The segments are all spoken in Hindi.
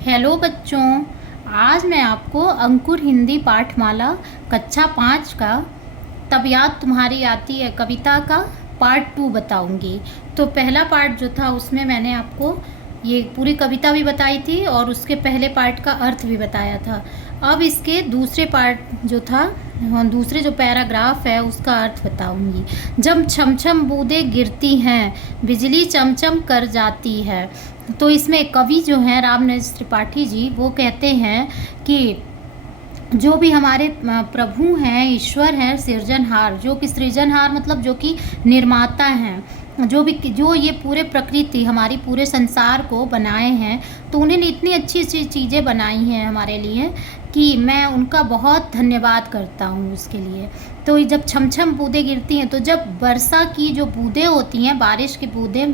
हेलो बच्चों, आज मैं आपको अंकुर हिंदी पाठमाला कक्षा 5 का तब याद तुम्हारी आती है कविता का पार्ट 2 बताऊंगी। तो पहला पार्ट जो था उसमें मैंने आपको ये पूरी कविता भी बताई थी और उसके पहले पार्ट का अर्थ भी बताया था। अब इसके दूसरे पार्ट जो था, दूसरे जो पैराग्राफ है उसका अर्थ बताऊंगी। जब छम छम बूंदें गिरती हैं, बिजली चमचम कर जाती है। तो इसमें कवि जो हैं रामनरेश त्रिपाठी जी, वो कहते हैं कि जो भी हमारे प्रभु हैं, ईश्वर हैं, सृजनहार, जो कि सृजनहार मतलब जो कि निर्माता हैं, जो ये पूरे प्रकृति हमारी पूरे संसार को बनाए हैं, तो उन्होंने इतनी अच्छी अच्छी चीज़ें बनाई हैं हमारे लिए कि मैं उनका बहुत धन्यवाद करता हूँ उसके लिए। तो जब छम छम बूंदें गिरती हैं, तो जब वर्षा की जो बूंदें होती हैं, बारिश की बूंदें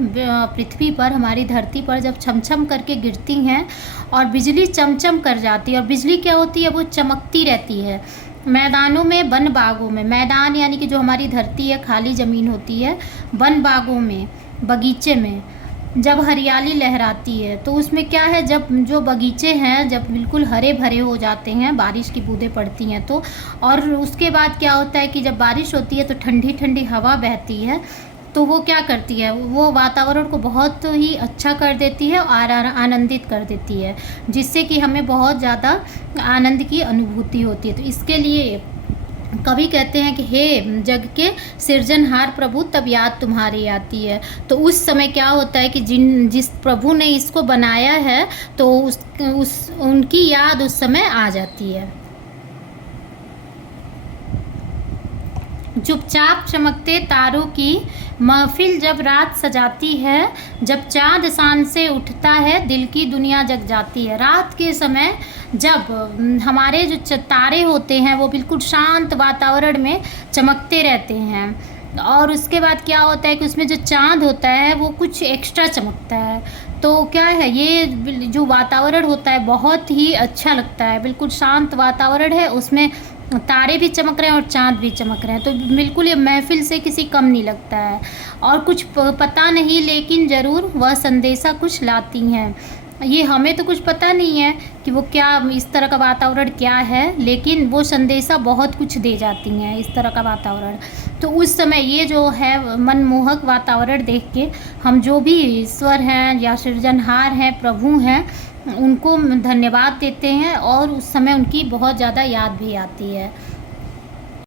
पृथ्वी पर, हमारी धरती पर जब छम छम करके गिरती हैं और बिजली चमचम कर जाती है, और बिजली क्या होती है, वो चमकती रहती है मैदानों में, वन बागों में। मैदान यानी कि जो हमारी धरती है, खाली ज़मीन होती है, वन बागों में, बगीचे में जब हरियाली लहराती है, तो उसमें क्या है, जब जो बगीचे हैं जब बिल्कुल हरे भरे हो जाते हैं, बारिश की बूंदें पड़ती हैं तो, और उसके बाद क्या होता है कि जब बारिश होती है तो ठंडी ठंडी हवा बहती है, तो वो क्या करती है, वो वातावरण को बहुत ही अच्छा कर देती है और आनंदित कर देती है, जिससे कि हमें बहुत ज़्यादा आनंद की अनुभूति होती है। तो इसके लिए कवि कहते हैं कि हे जग के सृजनहार प्रभु, तब याद तुम्हारी आती है। तो उस समय क्या होता है कि जिस प्रभु ने इसको बनाया है, तो उनकी याद उस समय आ जाती है। चुपचाप चमकते तारों की महफिल जब रात सजाती है, जब चाँद शान से उठता है, दिल की दुनिया जग जाती है। रात के समय जब हमारे जो तारे होते हैं वो बिल्कुल शांत वातावरण में चमकते रहते हैं, और उसके बाद क्या होता है कि उसमें जो चाँद होता है वो कुछ एक्स्ट्रा चमकता है। तो क्या है, ये जो वातावरण होता है बहुत ही अच्छा लगता है, बिल्कुल शांत वातावरण है, उसमें तारे भी चमक रहे हैं और चाँद भी चमक रहे हैं, तो बिल्कुल ये महफिल से किसी कम नहीं लगता है। और कुछ पता नहीं, लेकिन ज़रूर वह संदेशा कुछ लाती हैं। ये हमें तो कुछ पता नहीं है कि वो क्या, इस तरह का वातावरण क्या है, लेकिन वो संदेशा बहुत कुछ दे जाती हैं, इस तरह का वातावरण। तो उस समय ये जो है मनमोहक वातावरण देख के हम जो भी ईश्वर हैं या सृजनहार हैं, प्रभु हैं, उनको धन्यवाद देते हैं, और उस समय उनकी बहुत ज़्यादा याद भी आती है।